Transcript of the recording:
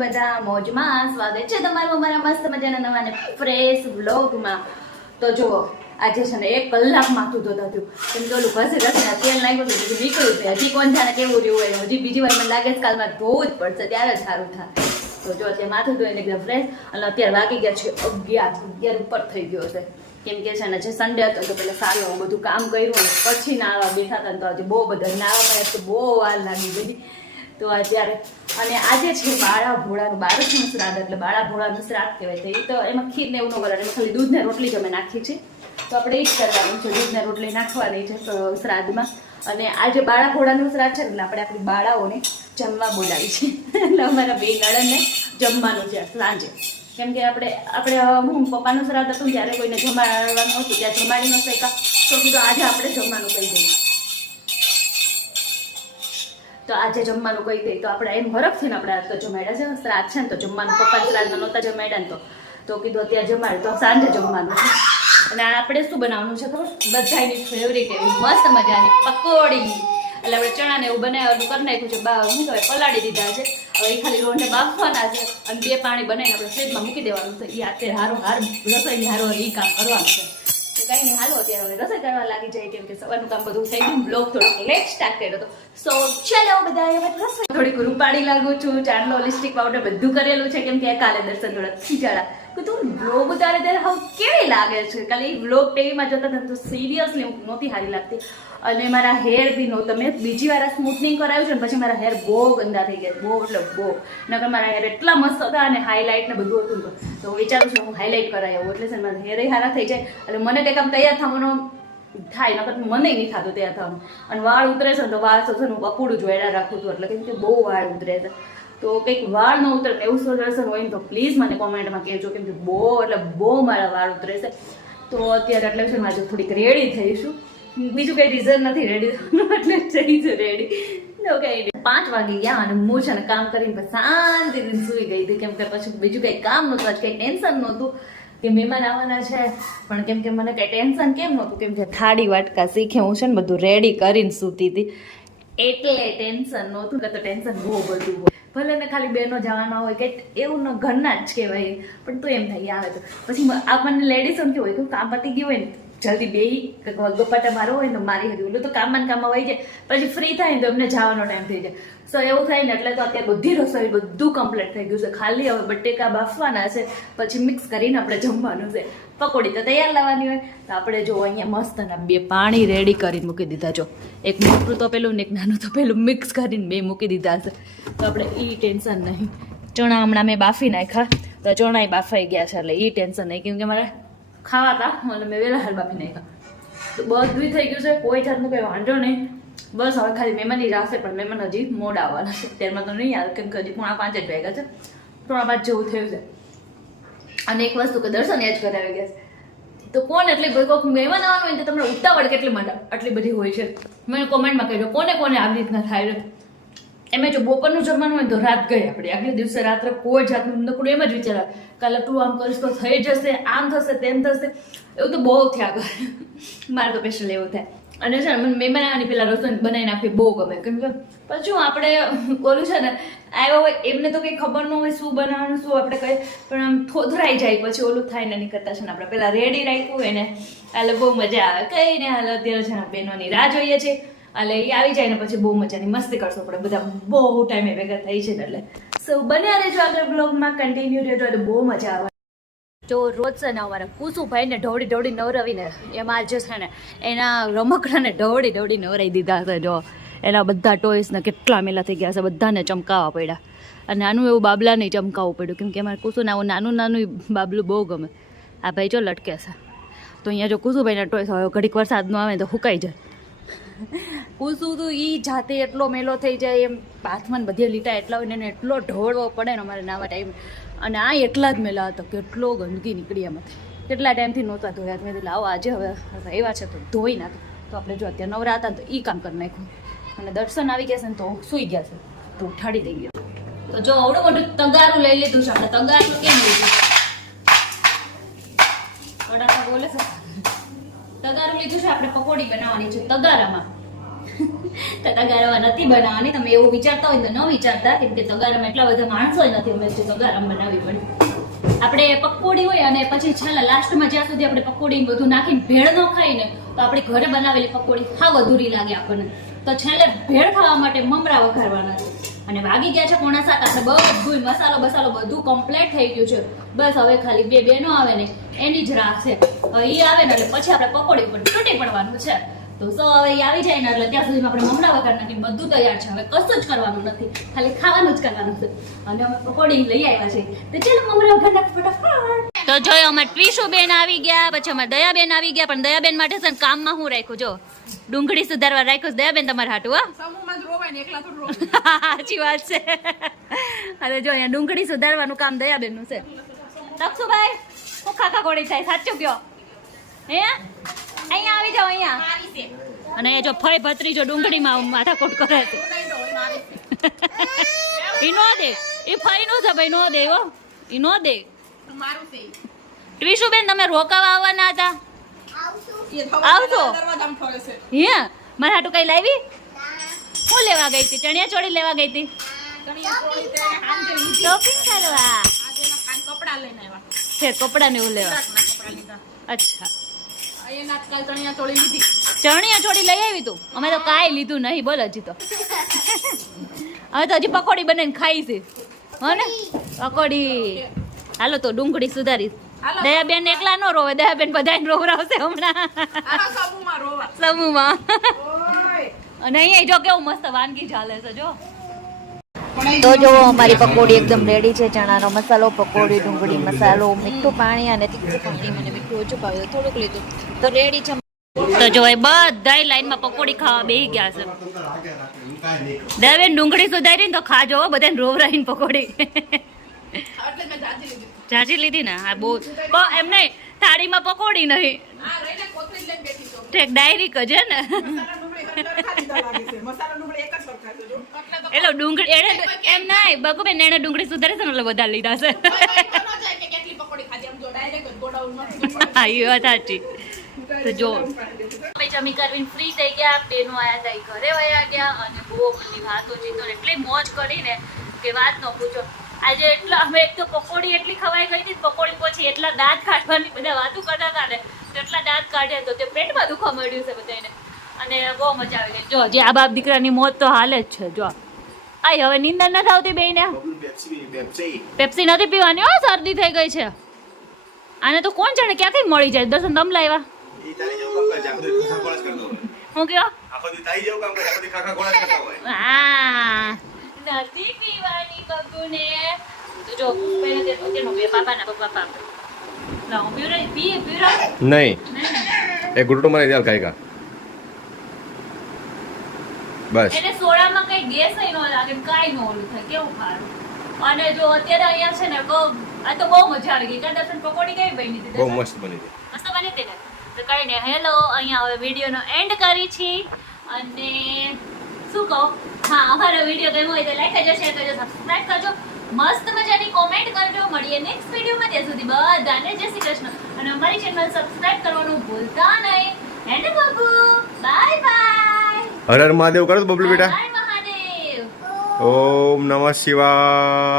બધા મોજમાં સ્વાગત છે તમારું અમારા મસ્ત મજાના નવા અને ફ્રેશ વ્લોગમાં તો જુઓ, આજે છે ને એક કલાક માથું ધોતા થયું. કેમ કે ઓલું ઘસે તેલ નાખ્યું હતું નીકળ્યું છે હજી કોણ જાણે કેવું રહ્યું હોય હજી બીજી વાર મને લાગે છે કાલમાં ધોવું જ પડશે, ત્યારે જ સારું થાય. તો જો, અત્યારે માથું ધોઈને એકદમ ફ્રેશ અને અત્યારે વાગી ગયા છે અગિયાર અગિયાર ઉપર થઈ ગયો છે. કેમ કે છે ને, જે સન્ડે હતો તો પેલા સારું બધું કામ કર્યું અને પછી નાવા બેઠા હતા તો આજે બહુ બધા નાવા મળ્યા તો બહુ વાર લાગી બધી તો અત્યારે અને આજે છે બાળા ભોળાનું બારસનું શ્રાદ્ધ એટલે બાળા ભોળાનું શ્રાદ્ધ કહેવાય. તો એ તો એમાં ખીર ને એવું ન કરવાનું ખાલી દૂધ ને રોટલી જ અમે નાખી છે તો આપણે એ જ કરવાનું છે દૂધ ને રોટલી નાખવાની છે શ્રાદ્ધમાં અને આજે બાળા ભોળાનું શ્રાદ્ધ છે એટલે આપણે આપણી બાળાઓને જમવા બોલાવી છે એટલે અમારા બે નળનને જમવાનું છે, સાંજે. કેમ કે આપણે આપણે, હું, પપ્પાનું શ્રાદ્ધ હતું જ્યારે કોઈને જમાડવાનું હતું ત્યાં જમાડી ન શક્યા તો કીધું આજે આપણે જમવાનું કહી દઈએ. તો આજે જમવાનું કહી દઈ તો આપણે એમ હરખથી ને આપણે આજ તો જમાડ્યા છે શ્રાદ્ધ છે ને તો જમવાનું. પપ્પા શ્રાદ્ધ નહોતા જમાડ્યા ને તો. તો કીધું અત્યારે જમાડ્યું તો સાંજે જમવાનું છે. અને આપણે શું બનાવવાનું છે ખબર? બધાની ફેવરિટ એવી, મસ્ત મજાની પકોડી. એટલે આપણે ચણાને એવું બનાવેલું કરી નાખ્યું છે. બા શું કહેવાય પલાળી દીધા છે. હવે ખાલી રોંઢે બાફવાના છે. અને બે પાણી બનાવીને આપણે ફ્રીજમાં મૂકી દેવાનું છે. એ અત્યારે હારો, હાર રસોઈ હારો એ કામ કરવાનું છે. કઈ નહીં હાલો, અત્યારે હવે રસોઈ કરવા લાગી જાય કેમ કે સવારનું કામ બધું થઈ ગયું, બ્લોગ થોડોક લેટ સ્ટાર્ટ કર્યો હતો સો ચલો બધા હવે રસોઈ થોડીક રૂપાળી લાગુ છું, ચાંદલો લિસ્ટિક પાવડર બધું કરેલું છે, કેમ કે કાલે દર્શન થોડા ખીજાડા. કે તું બ્લોગ ઉતારે ત્યારે હવે કેવી લાગે છે? ખાલી બ્લોગ ટીવીમાં જતા હતા તો સિરિયસલી હું નહોતી સારી લાગતી. અને મારા હેર બી નહોતો મેં બીજી વાર સ્મૂથનિંગ કરાવ્યું છે ને, પછી મારા હેર બહુ ગંદા થઈ ગયા બહુ એટલે બહુ. નકર મારા હેર એટલા મસ્ત હતા અને હાઇલાઇટ ને બધું હતું તો. વિચારું છું હું હાઇલાઇટ કરાવી આવું, એટલે છે મારા હેર સારા થઈ જાય. એટલે મને કંઈક આમ તૈયાર થવાનો થાય, નકર મને નહીં થતું તૈયાર થવાનું. અને વાળ ઉતરે છે તો વાળ તો હું પકુડું જ વેડા રાખું છું, એટલે કેમ કે બહુ વાળ ઉતરે છે. તો કંઈક વાળ ન ઉતરે ને એવું સોલ્યુશન હોય ને તો પ્લીઝ મને કોમેન્ટમાં કહેજો કેમ કે બહુ, એટલે બહુ મારા વાળ ઉતરે છે. તો અત્યારે એટલે છે આજે થોડીક રેડી થઈશું. બીજું કંઈ રીઝન નથી રેડી એટલે જઈશું રેડી તો કંઈ પાંચ વાગે ગયા અને હું છે ને કામ કરીને શાંતિથી સૂઈ ગઈ હતી. કેમ કે પછી બીજું કંઈ કામ નહોતું, આજ કંઈ ટેન્શન નહોતું કે મહેમાન આવવાના છે. પણ કેમ કે મને કંઈ ટેન્શન કેમ નહોતું, કેમ કે થાળી વાટકા શીખે, હું છે ને બધું રેડી કરીને સૂતી હતી. એટલે ટેન્શન નહોતું કે તો ટેન્શન બહુ બધું હોય. ભલે ને ખાલી બેનો જવાના હોય કે એવું ઘરના જ કહેવાય. પણ તો એમ થાય આવે તો. પછી આપણને લેડીઝોને કેવું હોય કે કામ પતી ગયું હોય ને જલ્દી બે કંઈક ગપ્પાટા મારો હોય તો મારી હતી ઓલું તો કામમાં કામમાં વહી જાય. પછી ફ્રી થાય ને તો અમને જવાનો ટાઈમ થઈ જાય. સો એવું થાય ને એટલે તો અત્યારે બધી રસોઈ બધું કમ્પ્લીટ થઈ ગયું છે. ખાલી હવે બટેકા બાફવાના છે, પછી મિક્સ કરીને આપણે જમવાનું છે. પકોડી તો તૈયાર લાવવાની હોય. તો આપણે જો અહીંયા મસ્ત ના બે પાણી રેડી કરીને મૂકી દીધા. જો, એક મોટું તો પેલું ને એક નાનું તો પેલું મિક્સ કરીને બે મૂકી દીધા છે. તો આપણે એ ટેન્શન નહીં. ચણા હમણાં મેં બાફી નાખ્યા. તો ચણાય બાફાઈ ગયા છે, એટલે એ ટેન્શન નહીં. કેમ કે મારે ખાવા હતા એટલે મેં વહેલા હાલ બાફી નાખ્યા. તો બધું થઈ ગયું છે, કોઈ જાતનું કંઈ વાંધો નહીં. બસ હવે ખાલી મહેમાનની રાહશે પણ મહેમાન હજી મોડા આવવાના છે. ત્યારમાં તો નહીં આવે, કેમ કે હજી પોણા પાંચ જ વાગ્યા છે. પોણા પાંચ જેવું થયું છે. અને એક વસ્તુ કે દર્શન એ જ કરાવી ગયા છે. તો કોણ એટલે કોઈક મહેમાન આવવાનું હોય તો તમને ઉતાવળ કેટલી મંડા, આટલી બધી હોય છે. મને કોમેન્ટમાં કહેજો, કોને કોને આવી રીતના થાય છે. એમે જો બપોરનું જમવાનું હોય તો રાત ગઈ આપણે. આગલે દિવસે રાત્રે કોઈ જાતનું નકડું એમ જ વિચાર. કાલે તું આમ કરીશ તો થઈ જશે, આમ થશે, તેમ થશે. એવું તો બહુ થયા કરે. મારે તો સ્પેશિયલ એવું થાય. અને છે ને, મને મહેમાન આવવાની પેલા રસોઈ બનાવી નાખવી બહુ ગમે. કેમ કે પછી હું આપણે ઓલું છે ને, આવ્યા હોય એમને તો કંઈ ખબર ન હોય શું બનાવવાનું, શું આપણે કહીએ પણ આમ થોધરાઈ જાય પછી ઓલું થાય ને નહીં કરતા છે ને, આપણે પેલા રેડી રાખ્યું હોય ને એટલે બહુ મજા આવે. કઈ ને હાલ, અત્યારે છે ને બહેનોની રાહ જોઈએ છે. એટલે એ આવી જાય ને પછી બહુ મજાની મસ્તી કરશો આપણે બધા બહુ ટાઈમે ભેગા થઈ છે એટલે. સો બન્યા રહેજો આગળ બ્લોગમાં કન્ટિન્યુ રહેજો એટલે બહુ મજા આવે. જો રોજ છે ને અમારા કુસુભાઈને ઢોળી ઢોળી નવરાવીને, એમાં જે છે ને એના રમકડાને ઢોળી ઢોળી નવરાવી દીધા છે, જો. એના બધા ટોયસને કેટલા મેલા થઈ ગયા છે, બધાને ચમકાવવા પડ્યા. અને નાનું એવું બાબલાને ચમકાવવું પડ્યું, કેમ કે અમારે કુસુને આવું નાનું નાનું બાબલું બહુ ગમે. આ ભાઈ જો લટકે છે. તો અહીંયા જો કુસુભાઈના ટોયસ હોય ઘડીક વરસાદનું આવે તો હુકાઈ જાય. કુસુ તો એ જાતે એટલો મેલો થઈ જાય એમ. હાથમાં બધે લીટા એટલા હોય ને એને એટલો ઢોળવો પડે ને અમારે નાવા ટાઈમે. અને આ એટલા જ મેલા હતા. કેટલો ગંદકી નીકળી એમાંથી કેટલા ટાઈમથી નહોતા ધોયા. મેં લાવો આજે હવે એવા છે તો ધોઈ નાખ. તો આપણે જો અત્યારે નવરા હતા તો એ કામ કરી નાખ્યું. અને દર્શન આવી ગયા છે ને તો સૂઈ ગયા છે. તો ઉઠાડી દઈ ગયો. તો જો અવડું મોટું તગારું લઈ લીધું છે. આપણે તગારું કેમ લીધું? બોલે છે. તગારું લીધું છે, આપણે પકોડી બનાવવાની છે તગારામાં. તગારામાં નથી બનાવવાની, તમે એવું વિચારતા હોય તો ન વિચારતા, કેમ કે તગારામાં એટલા બધા માણસો નથી અમે જે તગારામાં બનાવવી પડે. આપણે પકોડી હોય અને પછી છેલ્લા લાસ્ટમાં જ્યાં સુધી આપણે પકોડી બધું નાખીને ભેળ ન ખાઈને તો આપણી ઘરે બનાવેલી પકોડી ખાવ અધૂરી લાગે આપણને. તો છેલ્લે ભેળ ખાવા માટે મમરા વઘારવાના છે. અને વાગી ગયા છે પોણા સાત. આપણે બધું મસાલો બસાલો બધું કમ્પ્લીટ થઈ ગયું છે. બસ હવે ખાલી બે બેનો આવે ને એની જ રાહ છે. એ આવે ને એટલે પછી આપણે પકોડી પણ તૂટી પડવાનું છે. તો સો હવે આવી જાય ને એટલે ત્યાં સુધીમાં આપણે મમરા વગર નથી બધું તૈયાર છે. હવે કશું જ કરવાનું નથી. ખાલી ખાવાનું જ કરવાનું છે. અને અમે પકોડી લઈ આવ્યા છે તો ચાલો મમરા વઘાર નાખ ફટાફટ. તો જોયો, અમે ટ્વીશુ બેન આવી ગયા, પછી અમે દયાબેન આવી ગયા. પણ દયાબેન માટે છે કામમાં હું રાખ્યું, જો ડુંગળી સુધારવા રાખ્યું દયાબેન તમારે હાટું, હા. ને. સાચી વાત છે. હવે જો અહીંયા ડુંગળી સુધારવાનું કામ દયાબેનનું છે. તપસુભાઈ હું ખાખા કોડી થાય સાચું કયો? હે? અહીંયા આવી જાઓ અહીંયા. અને એ જો ફઈ ભત્રીજો ડુંગળીમાં માથાકોટ કરે છે. એ ઈ નો દે. ઈ ફઈ નો છે ભાઈ નો દે હો. ઈ નો દે. મારું છે. ઈ. તમે રોકાવા આવવાના હતા? આવશો. હે? મારા હાટું કઈ લાવી? હું લેવા ગઈ હતી? ચણિયા ચોળી લેવા ગઈ હતી. શોપિંગ કરવા? કપડાં લઈને આવ્યા. છે કપડા ને એવું લેવા. અચ્છા. ચણિયા ચોળી લઈ આવી તું? અમે તો કાંઈ લીધું નહીં બોલ હજી તો. હવે તો હજી પકોડી બનાવીને ખાઈ છે. હો ને? પકોડી. હાલો તો ડુંગળી સુધારી. દયાબેન એકલા નો રોવે દયાબેન બધા રોવરાવશે હમણાં. સમૂહમાં. અને અહીંયા જો કેવું મસ્ત વાનગી ચાલે છે જો. તો જો અમારી પકોડી એકદમ રેડી છે. ચણાનો મસાલો પકોડી ડુંગળી મસાલો મીઠું પાણી અને તીખું પાણી મને મીઠું ઓછું ભાવ્યું. થોડુંક લીધું. તો રેડી છે. તો જો એ બધાય લાઈનમાં પકોડી ખાવા બેસી ગયા છે. દેવેન ડુંગળી સુધારી ને તો ખાજો હો, બધાને રોવરાઈને પકોડી. એટલે મેં જાજી લીધી. ને? હા બહુ બ- એમ નહીં થાળીમાં પકોડી નહીં. આ રહીને કોથળી જ લઈને બેઠી છું. ઠેક ડાયરી કજે ને? એટલે ડુંગળી એને એમ નહીં બકુબેન એને ડુંગળી સુધારે છે ને એટલે બધા લીધા છે. એ વાત સાચી. તો જો. અમે જમી કરવીને ફ્રી થઈ ગયા. બેનો આયા હતા ઘરે વયા ગયા અને બહુ બધી વાતો જીતો ને એટલી મોજ કરીને કે વાત ન પૂછો. આજે એટલા અમે એક તો પકોડી એટલી ખવાઈ ગઈ હતી પકોડી પછી એટલા દાંત કાઢવાની બધા વાતો કરતા હતા ને તો એટલા દાંત કાઢ્યા તો તે પેટમાં દુખવા મળ્યું છે બધાને અને બહુ મજા આવી ગઈ. જો જે આ બાપ દીકરાની મોત તો હાલે જ છે જો. આઈ હવે નિંદર નથી આવતી બેને પેપ્સી નથી પીવાની હો શરદી થઈ ગઈ છે. આને તો કોણ જાણે ક્યાંથી મળી જાય? દર્શન તમ લાવ્યા? હું કયો? નથી પીવાની કગુને જો તેનો બે પાપાના પાપ હું નહીં. એ ગુટુ મને ખાઈ બસ. એને સોડામાં કઈ ગેસ ન લાગે કઈ ન ઓલું થાય. કેવું ખારું? અને જો અત્યારે અહીંયા છે ને આ તો બહુ મજા આવી ગઈ. દર્શન પકોડી કઈ બની હતી? બહુ મસ્ત બની છે મસ્ત બની હતી ને? તો કઈ ને હેલો અહીંયા હવે વિડીયોનો એન્ડ કરી છી. અને શું કહો? હા અમારો વીડિયો ગમ્યો હોય તો લાઈક કરજો શેર કરજો સબસ્ક્રાઇબ કરજો. મસ્ત મજાની કોમેન્ટ કરજો. મળીએ નેક્સ્ટ વિડીયોમાં. ત્યાં સુધી બધાને જય શ્રી કૃષ્ણ. અને અમારી ચેનલ સબસ્ક્રાઇબ કરવાનું ભૂલતા નહીં. એન્ડ બાબુ બાય બાય હર હર મહાદેવ કરો બબલુ બેટા? ઓમ નમઃ શિવાય.